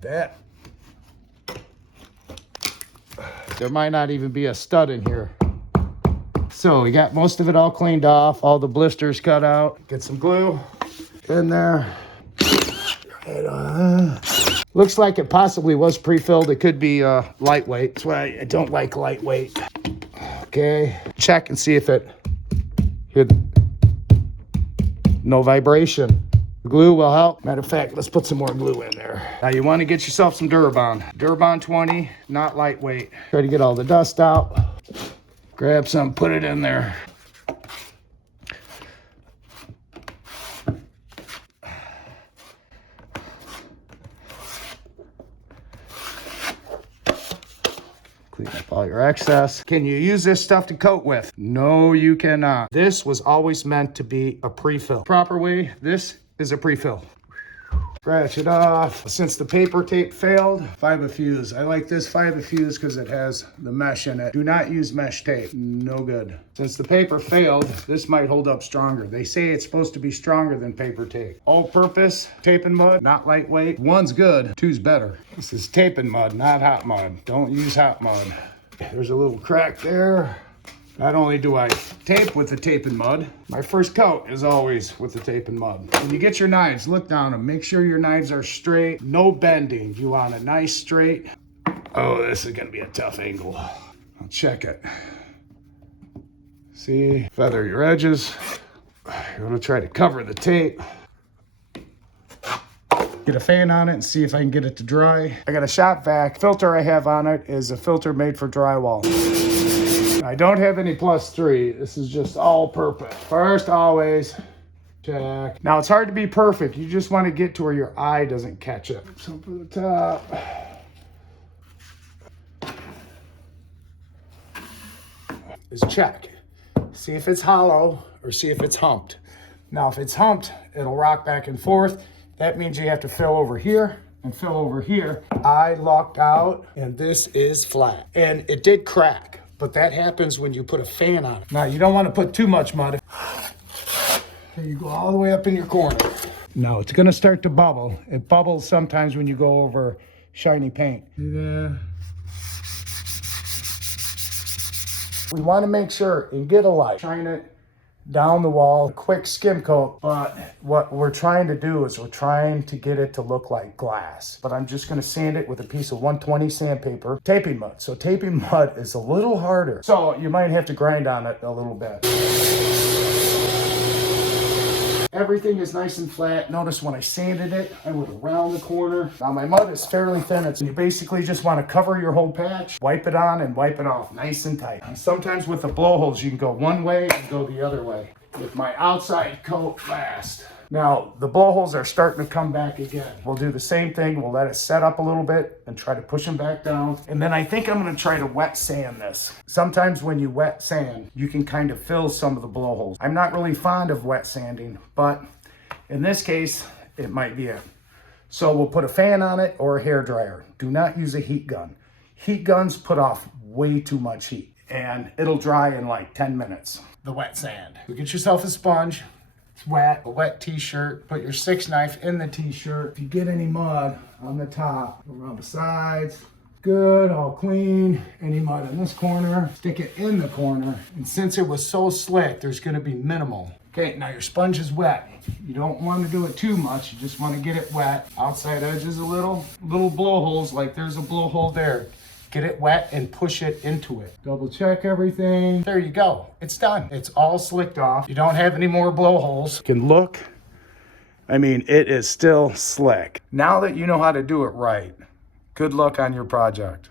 That. There might not even be a stud in here. So we got most of it all cleaned off, all the blisters cut out. Get some glue in there. Looks like it possibly was pre-filled. It could be lightweight. That's why I don't like lightweight. Okay, check and see if it hit. No vibration. Glue will help. Matter of fact, let's put some more glue in there. Now you want to get yourself some Durabond. Durabond 20, not lightweight. Try to get all the dust out. Grab some, put it in there. Clean up all your excess. Can you use this stuff to coat with? No, you cannot. This was always meant to be a pre-fill. Proper way, this is a pre-fill. Scratch it off. Since the paper tape failed, fiber fuse. I like this fiber fuse because it has the mesh in it. Do not use mesh tape. No good. Since the paper failed, this might hold up stronger. They say it's supposed to be stronger than paper tape. All-purpose tape and mud, not lightweight. One's good, two's better. This is tape and mud, not hot mud. Don't use hot mud. There's a little crack there. Not only do I tape with the tape and mud, my first coat is always with the tape and mud. When you get your knives, look down them. Make sure your knives are straight, no bending. You want a nice straight. Oh, this is gonna be a tough angle. I'll check it. See, feather your edges. You wanna try to cover the tape. Get a fan on it and see if I can get it to dry. I got a shop vac. Filter I have on it is a filter made for drywall. I don't have any +3. This is just all purpose. First, always check. Now it's hard to be perfect. You just want to get to where your eye doesn't catch it. Some for the top. Is check. See if it's hollow or see if it's humped. Now if it's humped, it'll rock back and forth. That means you have to fill over here and fill over here. I locked out and this is flat. And it did crack. But that happens when you put a fan on it. Now, you don't want to put too much mud. Okay, you go all the way up in your corner. Now, it's going to start to bubble. It bubbles sometimes when you go over shiny paint. Yeah. We want to make sure and get a light. Shine it down the wall, a quick skim coat. But what we're trying to do is we're trying to get it to look like glass. But I'm just gonna sand it with a piece of 120 sandpaper, taping mud. So taping mud is a little harder. So you might have to grind on it a little bit. Everything is nice and flat. Notice when I sanded it, I went around the corner. Now my mud is fairly thin. You basically just want to cover your whole patch, wipe it on and wipe it off nice and tight. And sometimes with the blowholes, you can go one way and go the other way. With my outside coat last. Now the blowholes are starting to come back again. We'll do the same thing. We'll let it set up a little bit and try to push them back down. And then I think I'm going to try to wet sand this. Sometimes when you wet sand, you can kind of fill some of the blowholes. I'm not really fond of wet sanding, but in this case, it might be it. So we'll put a fan on it or a hair dryer. Do not use a heat gun. Heat guns put off way too much heat and it'll dry in like 10 minutes. The wet sand. So get yourself a sponge. It's wet, a wet t-shirt. Put your 6 knife in the t-shirt. If you get any mud on the top, around the sides, good, all clean. Any mud in this corner, stick it in the corner. And since it was so slick, there's gonna be minimal. Okay, now your sponge is wet. You don't want to do it too much. You just want to get it wet. Outside edges a little blowholes, like there's a blowhole there. Get it wet and push it into it. Double check everything. There you go. It's done. It's all slicked off. You don't have any more blowholes. You can look. I mean, it is still slick. Now that you know how to do it right, good luck on your project.